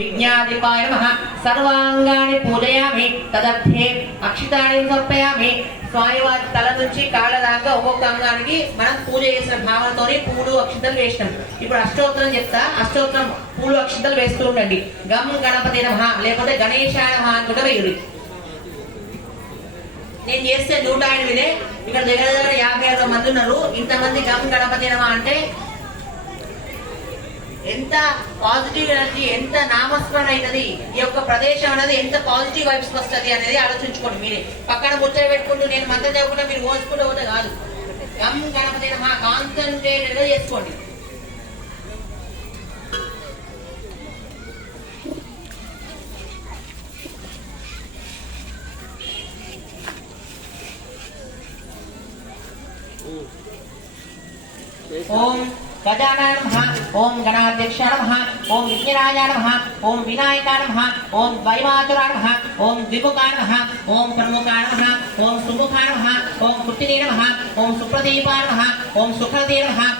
विज्ञाधिपाय नमः सर्वांगानि पूजयामि तदर्थे अक्षितानि समर्पयामि స్వామివారి తల నుంచి కాళ్ళ దాకా ఒక్కొక్క అంగానికి మనం పూజ చేసిన భావనతోనే పూలు అక్షింతలు వేసినాం. ఇప్పుడు అష్టోత్తరం చెప్తా, అష్టోత్తరం పూలు అక్షింతలు వేస్తూ ఉండండి. గమ్ గణపతి నమః లేకపోతే గణేశాయ నమః అనుకుంటే వేయుడి. నేను చేస్తే 108 ఇక్కడ దగ్గర దగ్గర 56 మంది ఉన్నారు. ఇంతమంది గమ్ గణపతి నమః అంటే ఎంత పాజిటివ్ ఎనర్జీ, ఎంత నామస్మరణ అయినది, ఈ యొక్క ప్రదేశం అనేది ఎంత పాజిటివ్ వైబ్స్ వస్తుంది అనేది ఆలోచించుకోండి. మీరే పక్కన ముచ్చట పెట్టుకుంటూ నేను మంత్రం చదువుకుంటే మీరు ఓసుకుంటూ పోతే కాదు. గమ్ గణపతి నమః కాన్సన్ట్రేటెడ్ గా చేసుకోండి. ఓం गजाननाय नमः, ओम गणाध्यक्षाय नमः, ओम विघ्नराजाय नमः, ओम विनायकाय नमः, ओम वैमातुराय नमः, ओम द्विमुखाय नमः, ओम प्रमुखाय नमः, ओम सुमुखाय नमः, ओम कुट्टिने नमः, ओम सुप्रदीपाय नमः, ओम सुखदे नमः।